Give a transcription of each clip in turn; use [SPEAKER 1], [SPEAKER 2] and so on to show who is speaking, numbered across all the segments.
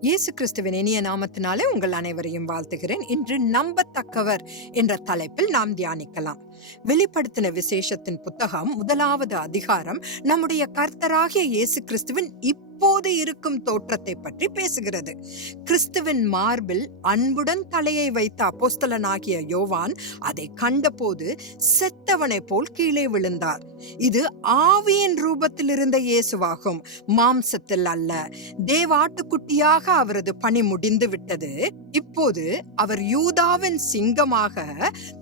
[SPEAKER 1] இயேசு கிறிஸ்துவின் இனிய நாமத்தினாலே உங்கள் அனைவரையும் வாழ்த்துகிறேன். இன்று நம்பத்தக்கவர் என்ற தலைப்பில் நாம் தியானிக்கலாம். வெளிப்படுத்தின விசேஷத்தின் புத்தகம் முதலாவது அதிகாரம். நம்முடைய கர்த்தராகிய இயேசு கிறிஸ்துவின் இப்போது இருக்கும் தோற்றத்தை பற்றி பேசுகிறது. கிறிஸ்துவின் மார்பில் அன்புடன் தலையை வைத்த அப்போஸ்தலனாகிய யோவான் அதை கண்டபோது செத்தவனை போல் கீழே விழுந்தார். இது ஆவியின் ரூபத்தில் இருந்த இயேசுவாகும். மாம்சத்தில் அல்ல. தேவாட்டுக்குட்டியாக அவரது பணி முடிந்து விட்டது. இப்போது அவர் யூதாவின் சிங்கமாக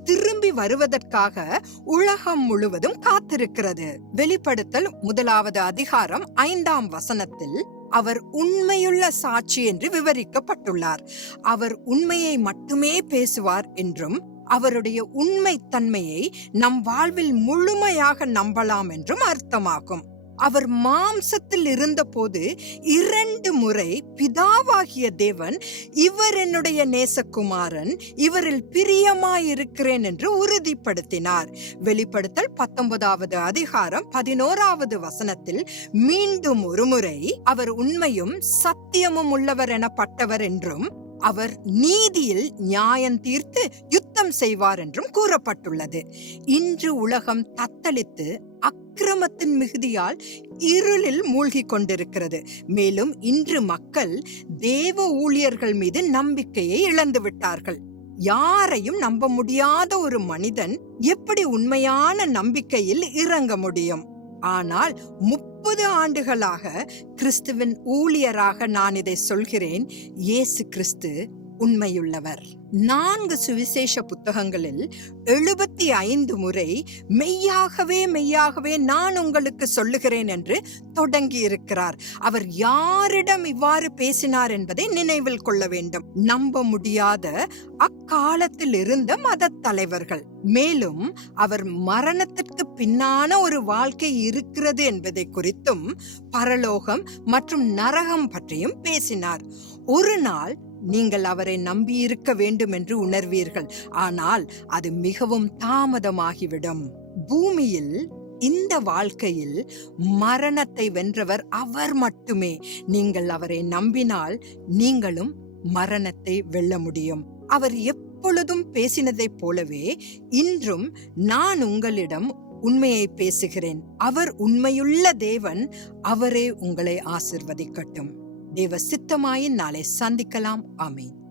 [SPEAKER 1] திரும்பி வருவதற்காக உலகம் முழுவதும் காத்திருக்கிறது. வெளிப்படுத்தல் முதலாவது அதிகாரம் ஐந்தாம் வசனத்தில். அவர் உண்மையுள்ள சாட்சி என்று விவரிக்கப்பட்டுள்ளார். அவர் உண்மையை மட்டுமே பேசுவார் என்றும் அவருடைய உண்மை தன்மையை நம் வாழ்வில் முழுமையாக நம்பலாம் என்றும் அர்த்தமாகும். அவர் மாம்சத்தில் இருந்தபோது இரண்டு முறை பிதாவாகிய தேவன் இவர் என்னுடைய நேசகுமாரன் இவரில் பிரியமாயிருக்கிறேன் என்று உறுதிப்படுத்தினார். வெளிப்படுத்தல் பத்தொன்பதாவது அதிகாரம் பதினோராவது வசனத்தில் மீண்டும் ஒருமுறை அவர் உண்மையும் சத்தியமும் உள்ளவர் எனப்பட்டவர் என்றும் அவர் நீதியில் நியாயம் தீர்த்து யுத்தம் செய்வார் என்றும் கூறப்பட்டுள்ளது. இன்று உலகம் தத்தளித்து அக்கிரமத்தின் மிகுதியால் இருளில் மூழ்கி கொண்டிருக்கிறது. மேலும் இன்று மக்கள் தேவ ஊழியர்கள் மீது நம்பிக்கையை இழந்து விட்டார்கள். யாரையும் நம்ப முடியாத ஒரு மனிதன் எப்படி உண்மையான நம்பிக்கையில் இறங்க முடியும்? ஆனால் முப்பது ஆண்டுகளாக கிறிஸ்துவின் ஊழியராக நான் இதை சொல்கிறேன். இயேசு கிறிஸ்து உண்மையுள்ளவர். நான்கு சுவிசேஷ புத்தகங்களில் எழுபத்தி ஐந்து முறை மெய்யாகவே மெய்யாகவே நான் உங்களுக்கு சொல்லுகிறேன் என்று தொடங்கி இருக்கிறார் அவர் யாரிடம் இவ்வாறு பேசினார் என்பதை நினைவில் கொள்ள வேண்டும். நம்ப முடியாத அக்காலத்தில் இருந்த மத தலைவர்கள். மேலும் அவர் மரணத்திற்கு பின்னான ஒரு வாழ்க்கை இருக்கிறது என்பதை குறித்தும் பரலோகம் மற்றும் நரகம் பற்றியும் பேசினார். ஒரு நாள் நீங்கள் அவரை நம்பியிருக்க வேண்டும் என்று உணர்வீர்கள். ஆனால் அது மிகவும் தாமதமாகிவிடும். பூமியில் இந்த வாழ்க்கையில் மரணத்தை வென்றவர் அவர் மட்டுமே. நீங்கள் அவரை நம்பினால் நீங்களும் மரணத்தை வெல்ல முடியும். அவர் எப்பொழுதும் பேசினதைப் போலவே இன்றும் நான் உங்களிடம் உண்மையை பேசுகிறேன். அவர் உண்மையுள்ள தேவன் அவரே உங்களை ஆசிர்வதிக்கட்டும். தேவ சித்தமாயின் நாளை சந்திக்கலாம். ஆமீன்.